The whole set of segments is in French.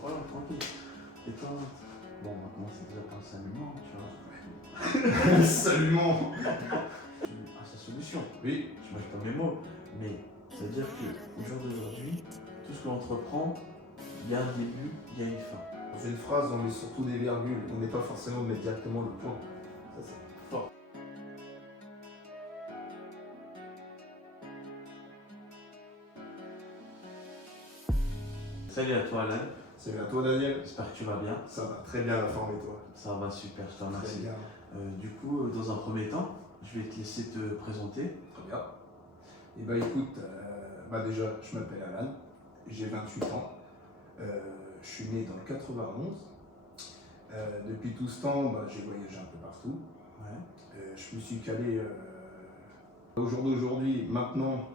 Voilà, tranquille. Et toi, bon, maintenant c'est déjà pas un saluement, tu vois. Salument. À sa solution. Oui, Je mets pas mes mots, mais c'est-à-dire qu'au jour d'aujourd'hui, tout ce que l'on entreprend, il y a un début, il y a une fin. dans une phrase, on met surtout des virgules. On n'est pas forcément de mettre directement le point. Ça, c'est Fort. Salut à toi Alain, Salut à toi, Daniel. j'espère que tu vas bien. Ça va très bien la forme et toi? Ça va super, je te Très remercie. bien. Du coup, dans un premier temps, je vais te laisser te présenter. Très bien. Et bah écoute, déjà, je m'appelle Alan, j'ai 28 ans. Je suis né dans le 91. Depuis tout ce temps, j'ai voyagé un peu partout. Ouais. Je me suis calé au jour d'aujourd'hui. Maintenant,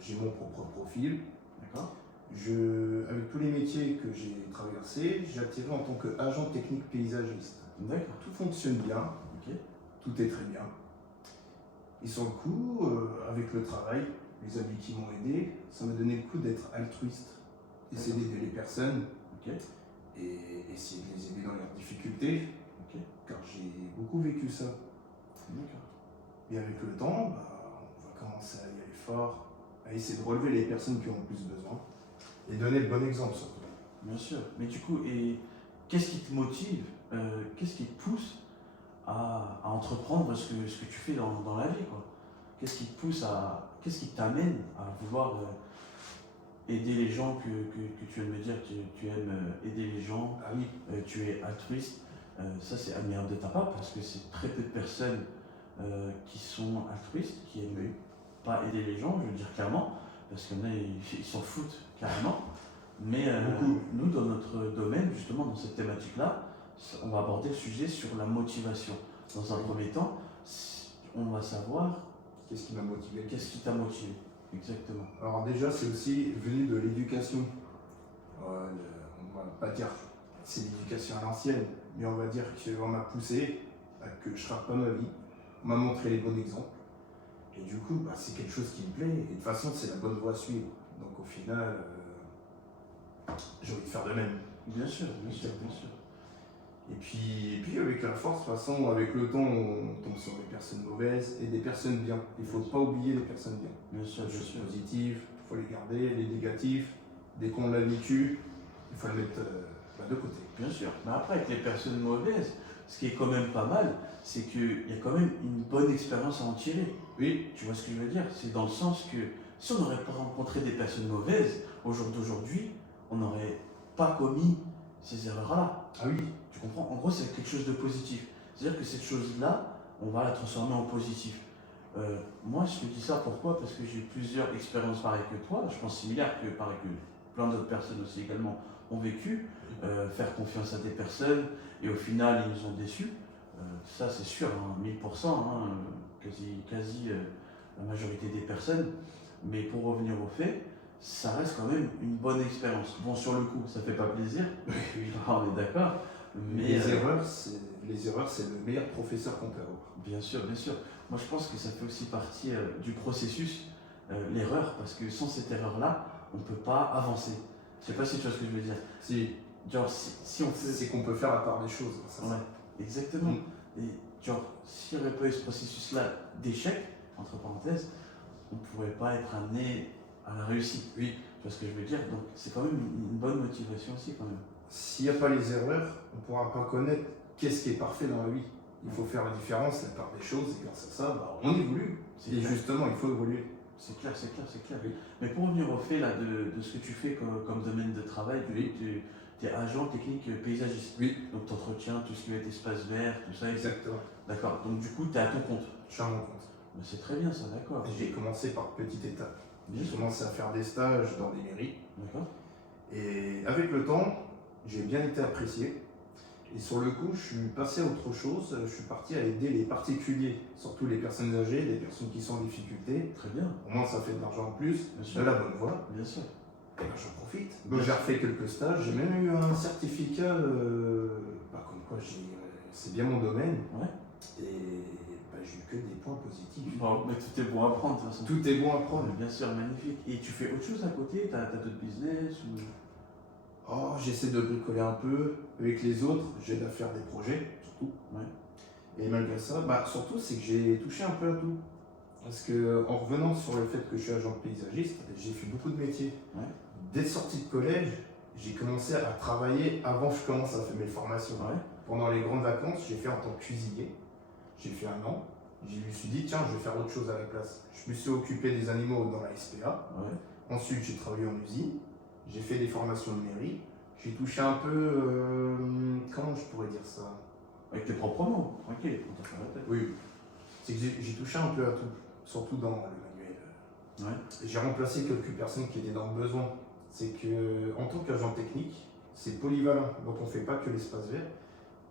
j'ai mon propre profil. D'accord. Avec tous les métiers que j'ai traversés, j'ai atterri en tant qu'agent technique paysagiste. D'accord. Tout fonctionne bien, Ok. tout est très bien. Et sur le coup, avec le travail, les amis qui m'ont aidé, ça m'a donné le coup d'être altruiste. Essayer d'aider les personnes Ok. et essayer de les aider dans leurs difficultés, Ok. car j'ai beaucoup vécu ça. D'accord. Et avec le temps, on va commencer à y aller fort, à essayer de relever les personnes qui ont le plus besoin et donner le bon exemple surtout. Bien sûr. Mais du coup, et qu'est-ce qui te motive, qu'est-ce qui te pousse à entreprendre ce que tu fais dans la vie, quoi? Qu'est-ce qui te pousse qu'est-ce qui t'amène à vouloir aider les gens que tu viens de me dire, tu aimes aider les gens, Ah oui, tu es altruiste. Ça, c'est admirable de ta part parce que c'est très peu de personnes qui sont altruistes, qui aiment oui. pas aider les gens, je veux dire clairement, parce qu'il y en a, ils s'en foutent carrément. Mais Beaucoup. nous, dans notre domaine, justement, dans cette thématique-là, on va aborder le sujet sur la motivation. Dans un Oui. premier temps, on va savoir Qu'est-ce qui m'a motivé? qu'est-ce qui t'a motivé. Exactement. Alors déjà, c'est aussi venu de l'éducation. On va pas dire que c'est l'éducation à l'ancienne, mais on va dire qu'on m'a poussé à que je rate pas ma vie. On m'a montré les bons exemples. Et du coup, c'est quelque chose qui me plaît. Et de toute façon, c'est la bonne voie à suivre. Donc au final, j'ai envie de faire de même. Bien sûr, bien sûr, bien sûr. Et puis avec la force, de toute façon, avec le temps, on tombe sur des personnes mauvaises et des personnes bien. Il ne faut pas oublier les personnes bien. Bien sûr, Les bien choses sûr. positives, il faut les garder. Les négatifs, dès qu'on l'a vécu, il faut le mettre de côté. Bien sûr. Mais après, avec les personnes mauvaises, ce qui est quand même pas mal, c'est qu'il y a quand même une bonne expérience à en tirer. Oui, Tu vois ce que je veux dire? C'est dans le sens que si on n'aurait pas rencontré des personnes mauvaises, au jour d'aujourd'hui, on n'aurait pas commis ces erreurs-là. ah oui, Tu comprends? En gros, c'est quelque chose de positif. C'est-à-dire que cette chose-là, on va la transformer en positif. Moi, je te dis ça pourquoi? Parce que j'ai eu plusieurs expériences pareilles que toi, je pense similaires que pareil que plein d'autres personnes aussi également ont vécu. Faire confiance à des personnes et au final, ils nous ont déçus. Ça, c'est sûr, hein, 1000%, hein, quasi la majorité des personnes. Mais pour revenir au fait, ça reste quand même une bonne expérience. Bon, sur le coup, ça fait pas plaisir, on est d'accord. Mais les erreurs, c'est le meilleur professeur qu'on peut avoir. bien sûr, bien sûr. Moi, je pense que ça fait aussi partie du processus, l'erreur, parce que sans cette erreur-là, on ne peut pas avancer. Je sais pas si tu vois ce que je veux dire. Si, Genre, si on fait. c'est qu'on peut faire la part des choses. Ça, Ouais, exactement. Mm. Et genre, s'il n'y avait pas eu ce processus-là d'échec, entre parenthèses, on ne pourrait pas être amené à la réussite. Oui. Tu vois ce que je veux dire? Donc, c'est quand même une bonne motivation aussi, quand même. S'il n'y a pas les erreurs, on ne pourra pas connaître qu'est-ce qui est parfait dans la vie. Il faut faire la différence, la part des choses, et grâce à ça, on évolue. C'est Et clair. justement, il faut évoluer. C'est clair, c'est clair, c'est clair. Oui. Mais pour revenir au fait là, de ce que tu fais comme domaine de travail, Oui. tu es agent technique paysagiste. Oui, Donc tu entretiens tout ce qui va être espace vert, tout ça. exactement. D'accord. Donc du coup, tu es à ton compte. Je suis à mon compte. Ben, c'est très bien ça, d'accord. Et j'ai commencé par petites étapes. Bien J'ai sûr. commencé à faire des stages dans des mairies. D'accord. Et avec le temps, j'ai bien été apprécié. Et sur le coup, je suis passé à autre chose. Je suis parti à aider les particuliers, surtout les personnes âgées, les personnes qui sont en difficulté. Très bien. Au moins, ça fait de l'argent en plus, Bien sûr. de la bonne voie. Bien sûr. Et ben, j'en profite. Donc, j'ai refait quelques stages. J'ai même eu un certificat, comme quoi c'est bien mon domaine. Ouais. Et j'ai eu que des points positifs. Bon, mais tout est bon à prendre de toute façon. Tout est bon à prendre. Bien sûr, magnifique. Et tu fais autre chose à côté? T'as d'autres business ou... Oh, j'essaie de bricoler un peu avec les autres, j'aide à faire des projets, surtout. Ouais. Et malgré ça, surtout, c'est que j'ai touché un peu à tout. Parce que en revenant sur le fait que je suis agent paysagiste, j'ai fait beaucoup de métiers. Ouais. Dès sortie de collège, j'ai commencé à travailler avant que je commence à faire mes formations. Ouais. Pendant les grandes vacances, j'ai fait en tant que cuisinier. J'ai fait 1 an. Je me suis dit, tiens, je vais faire autre chose à la place. Je me suis occupé des animaux dans la SPA. Ouais. Ensuite, j'ai travaillé en usine. J'ai fait des formations de mairie. J'ai touché un peu. Comment je pourrais dire ça? Avec tes propres mots, tranquille, on t'a fait la tête. Oui. C'est que j'ai touché un peu à tout, surtout dans le manuel. Ouais. J'ai remplacé quelques personnes qui étaient dans le besoin. C'est que, en tant qu'agent technique, c'est polyvalent. Donc, on ne fait pas que l'espace vert.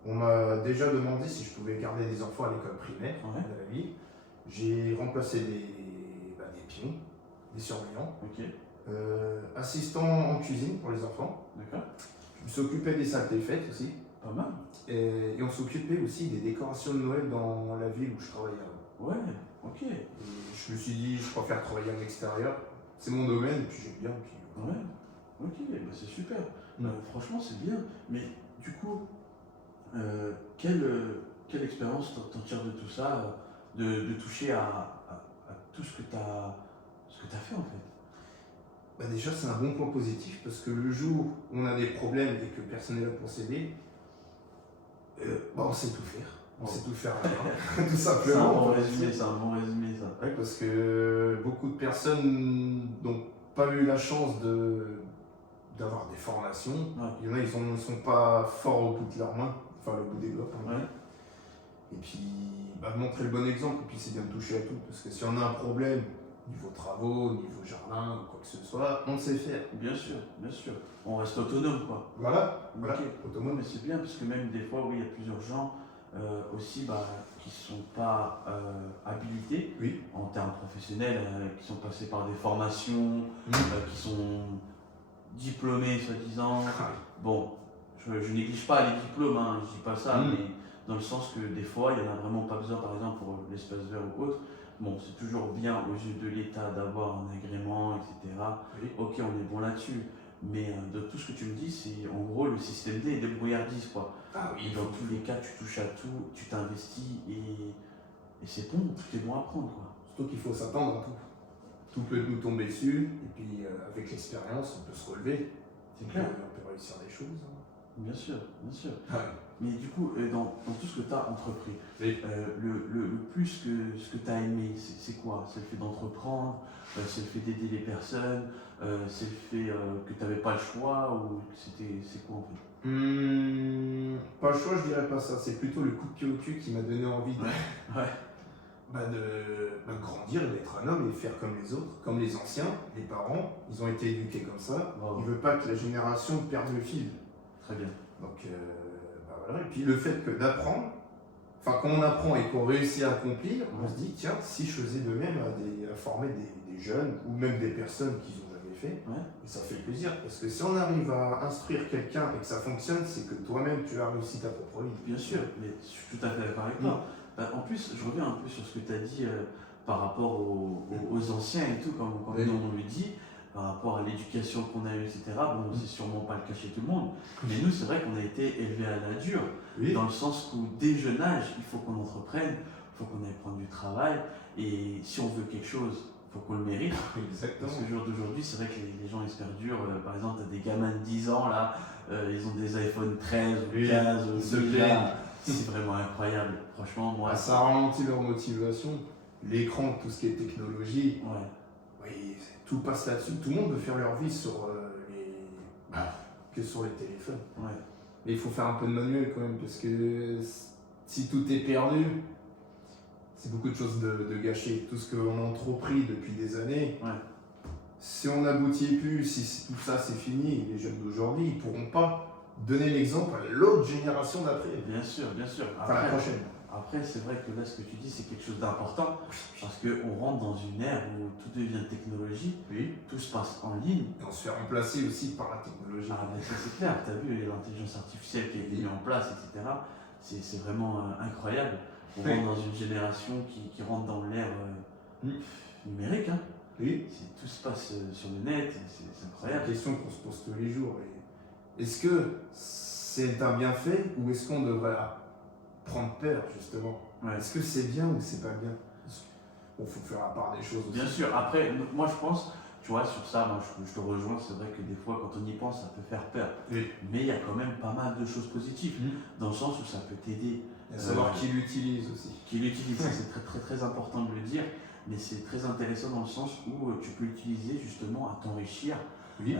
On m'a déjà demandé si je pouvais garder des enfants à l'école primaire Ouais. de la ville. J'ai remplacé des pions, des surveillants, Ok, assistant en cuisine pour les enfants. d'accord. Je me suis occupé des saletés fêtes aussi. Pas mal. Et on s'occupait aussi des décorations de Noël dans la ville où je travaillais avant. Ouais, ok. Et je me suis dit, je préfère travailler en extérieur. C'est mon domaine et puis j'aime bien. Puis, Ouais, ok, bah c'est super. Franchement, c'est bien. Mais du coup, quelle expérience t'en tires de tout ça, de toucher à tout ce que t'as fait en fait? Déjà, c'est un bon point positif parce que le jour où on a des problèmes et que personne n'est là pour s'aider, on sait tout faire. On sait tout faire à la main, tout C'est un simplement. bon résumé, ça. Ouais, parce que beaucoup de personnes n'ont pas eu la chance d'avoir des formations. Ouais. Il y en a, ils sont pas forts au bout de leurs mains, enfin le bout des doigts. Ouais. Et puis, de montrer le bon exemple, et puis c'est bien de toucher à tout. Parce que si on a un problème, niveau travaux, niveau jardin, ou quoi que ce soit, on sait faire. Bien sûr, bien sûr. On reste autonome, quoi. Voilà, Ok. autonome. Mais c'est bien parce que même des fois, oui, il y a plusieurs gens aussi qui ne sont pas habilités Oui. en termes professionnels, qui sont passés par des formations, qui sont diplômés, soi-disant. Bon, je néglige pas les diplômes, hein, je dis pas ça, mais dans le sens que des fois, il n'y en a vraiment pas besoin, par exemple, pour l'espace vert ou autre. Bon, c'est toujours bien aux yeux de l'État d'avoir un agrément, etc. Oui. Ok, on est bon là-dessus. Mais de tout ce que tu me dis, c'est en gros le système D est débrouillardise, quoi. Ah oui. Et dans tous les cas, tu touches à tout, tu t'investis et c'est bon, tout est bon à prendre, quoi. Surtout qu'il faut s'attendre à tout. Tout peut nous tomber dessus, et puis avec l'expérience, on peut se relever. C'est clair. On peut réussir des choses. Bien sûr, bien sûr. Ouais. Mais du coup, dans tout ce que tu as entrepris, Oui. le plus que ce que tu as aimé, c'est quoi? C'est le fait d'entreprendre, c'est le fait d'aider les personnes, c'est le fait que tu n'avais pas le choix, ou c'est quoi en fait? Pas le choix, je dirais pas ça. C'est plutôt le coup de pied au cul qui m'a donné envie Ouais. de grandir, d'être un homme et faire comme les autres, comme les anciens, les parents. Ils ont été éduqués comme ça. Wow. Ils ne veulent pas que la génération perde le fil. Très bien. Donc, voilà. Et puis le fait que d'apprendre, enfin quand on apprend et qu'on réussit à accomplir, on se dit, tiens, si je faisais de même à former des jeunes ou même des personnes qui n'ont jamais fait, et ça fait plaisir. Parce que si on arrive à instruire quelqu'un et que ça fonctionne, c'est que toi-même tu as réussi ta propre vie. Bien sûr, mais je suis tout à fait d'accord avec toi. En plus, je reviens un peu sur ce que tu as dit par rapport aux anciens et tout, comme Oui. on le dit, par rapport à l'éducation qu'on a eue, etc. Bon, c'est sûrement pas le cas chez tout le monde, mais nous, c'est vrai qu'on a été élevés à la dure, dans le sens où dès jeune âge, il faut qu'on entreprenne, il faut qu'on aille prendre du travail, et si on veut quelque chose, il faut qu'on le mérite. Exactement. Parce que jour d'aujourd'hui, c'est vrai que les gens ils se perdurent. Par exemple, tu as des gamins de 10 ans, là, ils ont des iPhone 13 ou 15 ou ils se 12. plaignent. C'est vraiment incroyable. Franchement, moi. Ça ralentit leur motivation. L'écran, tout ce qui est technologie, Ouais. oui, tout passe là-dessus. Tout le monde veut faire leur vie sur que sur les téléphones. Ouais. Mais il faut faire un peu de manuel quand même, parce que si tout est perdu, c'est beaucoup de choses de gâcher. Tout ce qu'on a entrepris depuis des années, si on n'aboutit plus, si tout ça c'est fini, les jeunes d'aujourd'hui, ils ne pourront pas donner l'exemple à l'autre génération d'après. Bien sûr, bien sûr. Enfin, la prochaine. Après, c'est vrai que là, ce que tu dis, c'est quelque chose d'important, parce qu'on rentre dans une ère où tout devient technologie, tout se passe en ligne. Et on se fait remplacer aussi par la technologie. Ah, mais ça, c'est clair. Tu as vu l'intelligence artificielle qui a été mise en place, etc. C'est vraiment incroyable. On rentre dans une génération qui rentre dans l'ère numérique. Hein. Oui. Tout se passe sur le net, c'est incroyable. C'est une question qu'on se pose tous les jours. est-ce que c'est un bienfait ou est-ce qu'on devrait prendre peur, justement? Ouais. Est-ce que c'est bien ou c'est pas bien? Il faut faire la part des choses aussi. Bien sûr, après, moi je pense, tu vois, sur ça, moi je te rejoins, c'est vrai que des fois quand on y pense, ça peut faire peur. Oui. Mais il y a quand même pas mal de choses positives, dans le sens où ça peut t'aider. Et savoir qui l'utilise aussi. Qui l'utilise, c'est très, très, très important de le dire, mais c'est très intéressant dans le sens où tu peux l'utiliser justement à t'enrichir, Oui.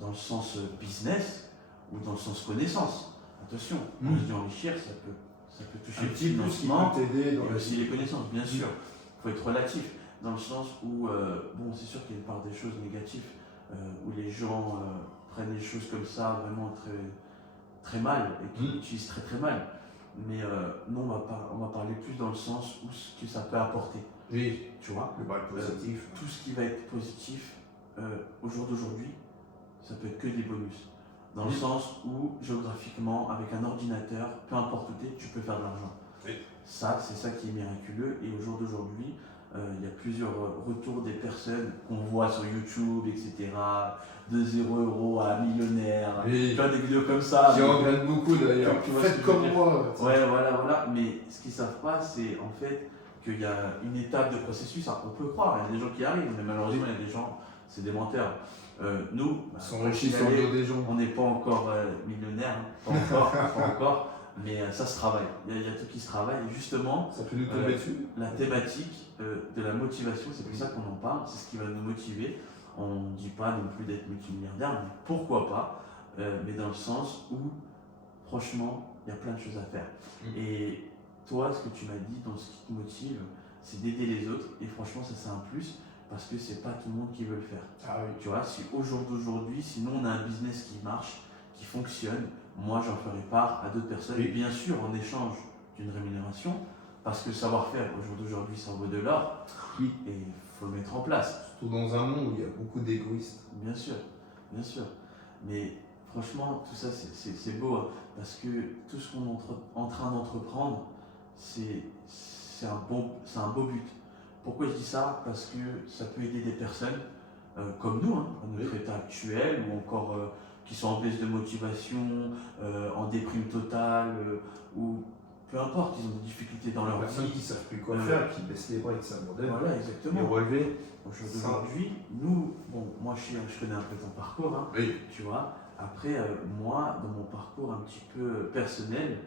dans le sens business ou dans le sens connaissance. Attention, quand je dis enrichir, ça peut toucher Un le petit plus qui financement peut t'aider dans et la aussi les connaissances, bien sûr. Il faut être relatif, dans le sens où, bon, c'est sûr qu'il y a une part des choses négatives, où les gens prennent les choses comme ça vraiment très, très mal et qui l'utilisent très très mal. Mais nous, on va parler plus dans le sens où ce que ça peut apporter. Oui. Tu vois, Le bal positif. tout ce qui va être positif au jour d'aujourd'hui, ça peut être que des bonus. Dans le sens où, géographiquement, avec un ordinateur, peu importe où tu es, tu peux faire de l'argent. Oui. Ça, c'est ça qui est miraculeux. Et au jour d'aujourd'hui, il y a plusieurs retours des personnes qu'on voit sur YouTube, etc. De 0 € à millionnaire. Oui. Tu vois, des vidéos comme ça. Qui en gagnent beaucoup d'ailleurs. Tu vois ce que Faites je veux comme dire. moi. Ouais, voilà. Mais ce qu'ils ne savent pas, c'est en fait qu'il y a une étape de processus. On peut croire, il y a des gens qui arrivent, mais malheureusement, il y a des gens, c'est des menteurs. Nous, Ils sont enrichis sur le dos des gens. on n'est pas encore millionnaire, pas encore, mais ça se travaille. Il y a tout qui se travaille. Et justement, Ça peut nous tomber dessus. la thématique de la motivation, c'est pour ça qu'on en parle, c'est ce qui va nous motiver. On ne dit pas non plus d'être multimilliardaire, mais pourquoi pas, mais dans le sens où, franchement, il y a plein de choses à faire. Et toi, ce que tu m'as dit, dans ce qui te motive, c'est d'aider les autres. Et franchement, ça c'est un plus, parce que c'est pas tout le monde qui veut le faire. Ah oui. Tu vois, si au jour d'aujourd'hui, sinon on a un business qui marche, qui fonctionne, moi j'en ferai part à d'autres personnes, Oui. bien sûr en échange d'une rémunération, parce que le savoir-faire au jour d'aujourd'hui ça vaut de l'or, Oui. et il faut le mettre en place. Surtout dans un monde où il y a beaucoup d'égoïstes. Bien sûr. Mais franchement, tout ça c'est beau, hein, parce que tout ce qu'on est en train d'entreprendre, c'est un beau but. Pourquoi je dis ça? Parce que ça peut aider des personnes comme nous, hein, à notre état actuel, ou encore qui sont en baisse de motivation, en déprime totale, ou peu importe, ils ont des difficultés dans leur Personnes vie. qui ne savent plus quoi faire, qui baissent les bras et qui s'abandonnent. Voilà, Et exactement. relever. Aujourd'hui, nous, bon, moi je connais un peu ton parcours, hein, Oui. tu vois. Après, moi, dans mon parcours un petit peu personnel,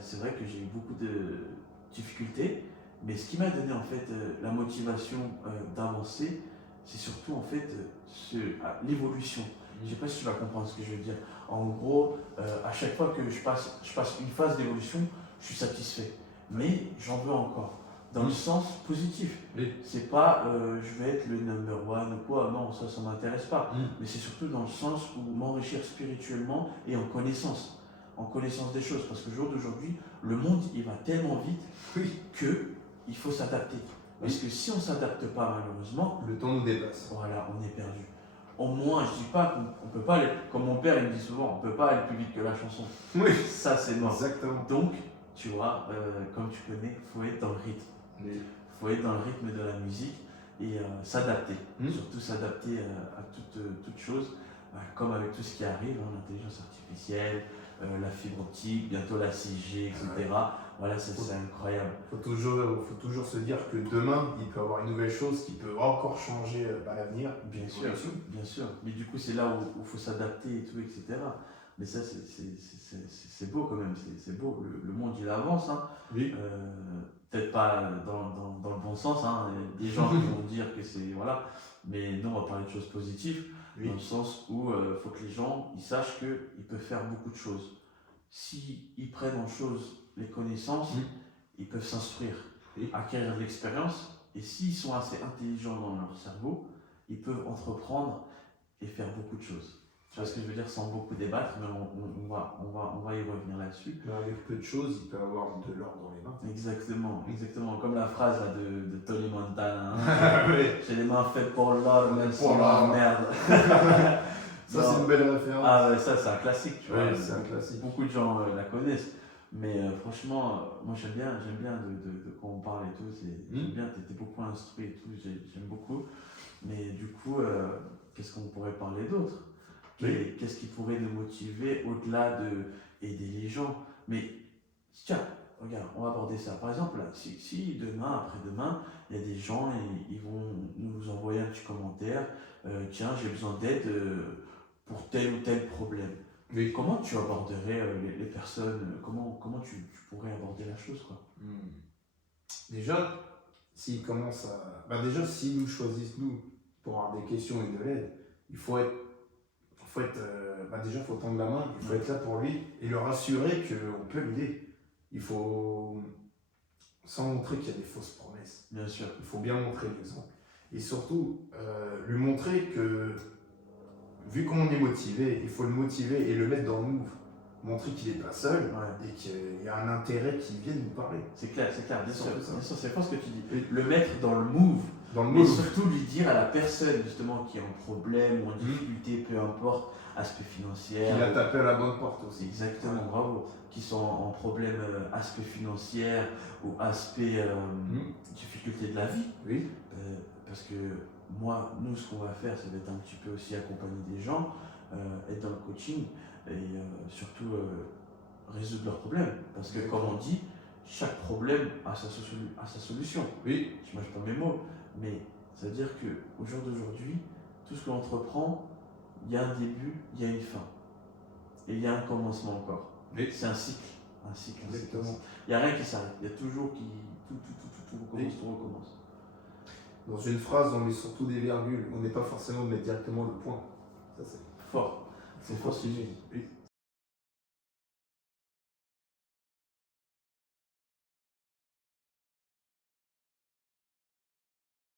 c'est vrai que j'ai eu beaucoup de difficultés, mais ce qui m'a donné en fait la motivation d'avancer, c'est surtout en fait l'évolution. Je ne sais pas si tu vas comprendre ce que je veux dire. En gros, à chaque fois que je passe une phase d'évolution, je suis satisfait. Mais j'en veux encore. Dans le sens positif. Oui. C'est pas je vais être le number one ou quoi, non, ça m'intéresse pas. Mais c'est surtout dans le sens où m'enrichir spirituellement et en connaissance des choses. Parce qu'au jour d'aujourd'hui, le monde il va tellement vite que il faut s'adapter. Parce que si on ne s'adapte pas, malheureusement, le temps nous dépasse. Voilà, on est perdu. Au moins, je dis pas qu'on peut pas aller, comme mon père il me dit souvent, on peut pas aller plus vite que la chanson. Oui. Ça c'est mort. Exactement. Donc, tu vois, comme tu connais, il faut être dans le rythme. Oui. Faut être dans le rythme de la musique et s'adapter. Surtout s'adapter à toute chose, comme avec tout ce qui arrive, hein, l'intelligence artificielle, la fibre optique, bientôt la 6G, etc. Voilà, c'est incroyable. Faut toujours se dire que demain, il peut y avoir une nouvelle chose qui peut encore changer à l'avenir. Bien sûr. Mais du coup, c'est là où il faut s'adapter et tout, etc. Mais ça, c'est beau quand même, c'est beau. Le monde, il avance. Hein. Oui. Peut-être pas dans le bon sens. Hein. Il y a des gens qui vont dire que c'est... Voilà. Mais nous, on va parler de choses positives. Dans le sens où il faut que les gens ils sachent qu'ils peuvent faire beaucoup de choses. S'ils prennent en chose les connaissances, ils peuvent s'instruire, acquérir de l'expérience, et s'ils sont assez intelligents dans leur cerveau, ils peuvent entreprendre et faire beaucoup de choses. Tu vois ce que je veux dire, sans beaucoup débattre, mais on va y revenir là-dessus. Mais avec peu de choses, il peut avoir de l'or dans les mains. Exactement. Comme la phrase là, de Tony Montana. Oui. J'ai les mains faites pour l'or, même Pour pour l'or. la merde. Ça, c'est une belle référence. Ah ouais, ça c'est un classique, tu vois. C'est un classique. Beaucoup de gens la connaissent. Mais franchement, moi j'aime bien de quand on parle et tout. J'aime bien, t'es beaucoup instruit et tout, j'aime beaucoup. Mais du coup, qu'est-ce qu'on pourrait parler d'autre? Oui. Qu'est-ce qui pourrait nous motiver au-delà de aider les gens? Mais tiens, regarde, on va aborder ça. Par exemple, là, si demain, après-demain, il y a des gens et ils vont nous envoyer un petit commentaire, tiens, j'ai besoin d'aide pour tel ou tel problème. Oui. Comment tu aborderais les personnes? Comment tu pourrais aborder la chose, quoi? Déjà, s'ils commencent à. Bah déjà, s'ils nous choisissent, nous, pour avoir des questions et de l'aide, il faut être. Déjà, il faut tendre la main, il faut être là pour lui et le rassurer qu'on peut l'aider. Il faut. Sans montrer qu'il y a des fausses promesses. Bien sûr. Il faut bien montrer l'exemple. Et surtout, lui montrer que, vu qu'on est motivé, il faut le motiver et le mettre dans le move. Montrer qu'il n'est pas seul Ouais. et qu'il y a un intérêt qui vienne nous parler. C'est clair, bien sûr, C'est ça. bien sûr, c'est pas ce que tu dis. Oui. Le mettre dans le move, Dans le mais move. surtout lui dire à la personne justement qui est en problème ou en difficulté, peu importe, aspect financier. Il a tapé à la bonne porte aussi. Exactement, bravo. Qui sont en problème aspect financier ou aspect difficulté de la vie. Oui. Parce que nous, ce qu'on va faire, c'est d'être un petit peu aussi accompagner des gens, être dans le coaching et surtout résoudre leurs problèmes. Parce que, comme on dit, chaque problème a sa solution. Oui. Je ne mâche pas mes mots, mais ça veut dire qu'au jour d'aujourd'hui, tout ce que l'on entreprend, il y a un début, il y a une fin. Et il y a un commencement encore. Oui. C'est un cycle. Exactement. Il n'y a rien qui s'arrête. Il y a toujours tout recommence, tout recommence. Dans une phrase, on met surtout des virgules. On n'est pas forcément de mettre directement le point. Ça, c'est Fort. C'est fort ce que tu dis. Oui.